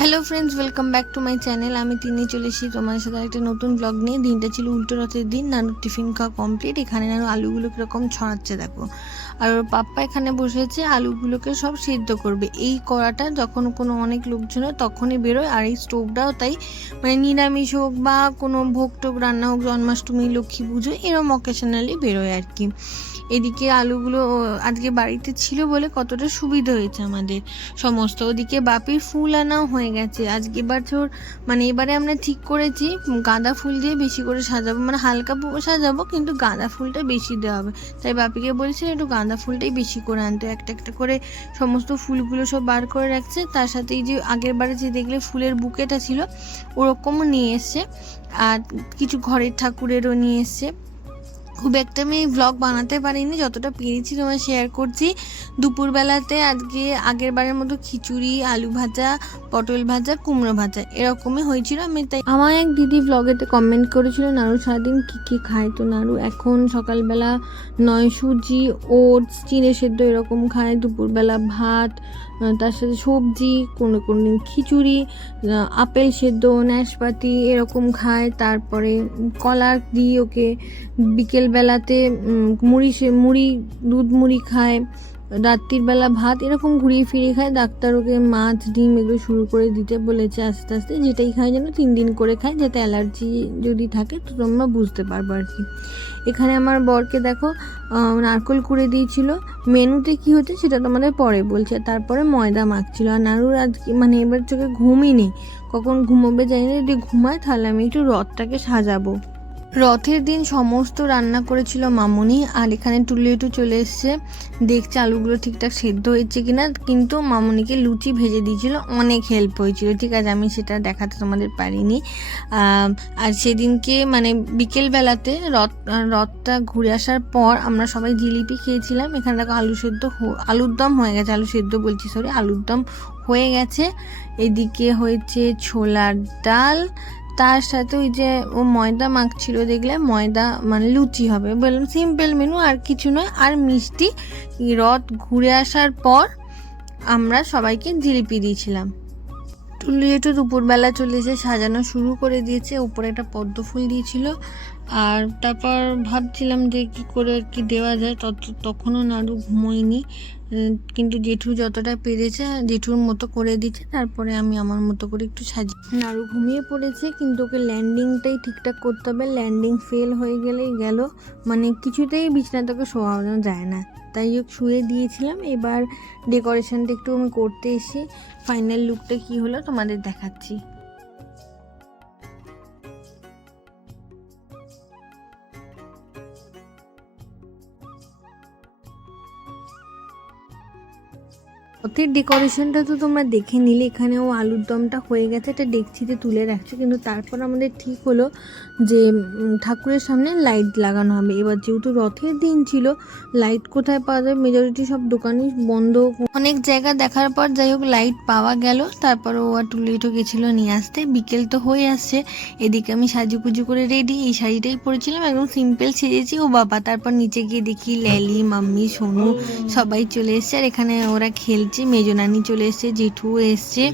Hello friends, welcome back to my channel. আমি তিনি চলে এসেছি তোমাদের সাথে একটা নতুন ব্লগ নিয়ে। দিনটা ছিল উল্টো রথের দিন। নানুর টিফিন খাওয়া কমপ্লিট। এখানে নানু আলুগুলো কীরকম ছড়াচ্ছে দেখো। আর ওর পাপ্পা এখানে বসেছে আলুগুলোকে সব সিদ্ধ করবে। এই কড়াটা যখন কোনো অনেক লোকজন হয় তখনই বেরোয়। আর এই স্টোভটাও তাই, মানে নিরামিষ হোক বা কোনো ভোগ টোগ রান্না হোক, জন্মাষ্টমী, লক্ষ্মী পুজো, এরম অকেশনালি বেরোয় আর কি। এদিকে আলুগুলো আজকে বাড়িতে ছিল বলে কতটা সুবিধা হয়েছে আমাদের সমস্ত। ওদিকে বাপির ফুল আনাও হয়ে গেছে আজকে। এবারে আমরা ঠিক করেছি গাঁদা ফুল দিয়ে বেশি করে সাজাবো, মানে হালকা সাজাবো কিন্তু গাঁদা ফুলটা বেশি দেওয়া হবে। তাই বাপিকে বলেছি একটু গাঁদা ফুলটাই বেশি করে আনতে। একটা একটা করে সমস্ত ফুলগুলো সব বার করে রাখছে। তার সাথে এই যে আগের বারে যে দেখলে ফুলের বুকেটা ছিল ওরকমও নিয়ে এসছে। আর কিছু ঘরের ঠাকুরেরও নিয়ে এসছে। খুব একটা আমি ভ্লগ বানাতে পারিনি, যতটা পেরেছি তোমার শেয়ার করছি। দুপুরবেলাতে আজকে আগের বারের মতো খিচুড়ি, আলু ভাজা, পটল ভাজা, কুমড়ো ভাজা এরকমই হয়েছিল। তাই আমার এক দিদি ভ্লগেতে কমেন্ট করেছিল নাড়ু সারাদিন কী কী খায়। তো নাড়ু এখন সকালবেলা সুজি, ওটস, চিড়ে সেদ্ধ এরকম খায়। দুপুরবেলা ভাত, তার সাথে সবজি, কোনো কোনো দিন খিচুড়ি, আপেল সেদ্ধ, নাশপাতি এরকম খায়। তারপরে কলা দিই ওকে। বিকেলবেলাতে মুড়ি, দুধ মুড়ি খায়। রাত্রির বেলা ভাত, এরকম ঘুরিয়ে ফিরিয়ে খায়। ডাক্তার ওকে মাছ, ডিম এগুলো শুরু করে দিতে বলেছে আস্তে আস্তে। যেটাই খায় যেন 3 দিন করে খায়, যাতে অ্যালার্জি যদি থাকে তো তোমরা বুঝতে পারবো আর কি। এখানে আমার বরকে দেখো নারকোল কুড়ে দিয়েছিল। মেনুতে কি হচ্ছে সেটা তোমাদের পরে বলছে। তারপরে ময়দা মাখছিল। আর নাড়ুর আজকে এবার চোখে ঘুমই নেই, কখন ঘুমোবে জানি না। যদি ঘুমায় তাহলে আমি একটু রথটাকে সাজাবো। রথের দিন সমস্ত রান্না করেছিল মামুনি। আর এখানে টুলিটু চলে এসছে, দেখছে আলুগুলো ঠিকঠাক সেদ্ধ হয়েছে কিনা। কিন্তু মামুনিকে লুচি ভেজে দিয়েছিল, অনেক হেল্প হয়েছিল। ঠিক আছে, আমি সেটা দেখাতে তোমাদের পারিনি। আর সেদিনকে বিকেলবেলাতে রথটা ঘুরে আসার পর আমরা সবাই জিলিপি খেয়েছিলাম। এখানে দেখো আলুর দম হয়ে গেছে। আলুর দম হয়ে গেছে। এদিকে হয়েছে ছোলার ডাল, তার সাথে ওই যে ও ময়দা মাখছিল দেখলে, ময়দা লুচি হবে। বললাম সিম্পল মেনু, আর কিছু নয়। আর মিষ্টি। রথ ঘুরে আসার পর আমরা সবাইকে জিলিপি দিয়েছিলাম। টুল্লু একটু দুপুরবেলা চলে এসে সাজানো শুরু করে দিয়েছে। উপরে একটা পদ্ম ফুল দিয়েছিল। আর তারপর ভাবছিলাম যে কী করে আর কি দেওয়া যায়। তখনও নাড়ু ঘুমোয়নি, কিন্তু জেঠু যতটা পেরেছে জেঠুর মতো করে দিচ্ছে। তারপরে আমি আমার মতো করে একটু নাড়ু ঘুমিয়ে পড়েছে, কিন্তু ওকে ল্যান্ডিংটাই ঠিকঠাক করতে হবে। ল্যান্ডিং ফেল হয়ে গেলেই গেল, কিছুতেই বিছানাটাকে শোয়ানো যায় না। তাই ওকে শুয়ে দিয়েছিলাম। এবার ডেকোরেশনটা একটু আমি করতে এসে ফাইনাল লুকটা কি হলো তোমাদের দেখাচ্ছি। রথের ডেকোরেশনটা তো তোমরা দেখে নিলে। এখানেও আলুর দমটা হয়ে গেছে, এটা ডেকচিতে তুলে রাখছে। কিন্তু তারপর আমাদের ঠিক হলো যে ঠাকুরের সামনে লাইট লাগানো হবে। এবার যেহেতু রথের দিন ছিল, লাইট কোথায় পাওয়া যায়, মেজরিটি সব দোকানই বন্ধ। অনেক জায়গা দেখার পর যাই হোক লাইট পাওয়া গেল। তারপর ও আর টুলিটো গেছিলো নিয়ে আসতে। বিকেল তো হয়ে আসছে। এদিকে আমি সাজুগুজু করে রেডি, এই শাড়িটাই পরেছিলাম, একদম সিম্পল সেজেছি। ও বাবা, তারপর নিচে গিয়ে দেখি ল্যালি, মাম্মি, সোনু সবাই চলে এসছে। আর এখানে ওরা খেলছে। মেজো নানি চলে এসছে, জেঠু এসছে।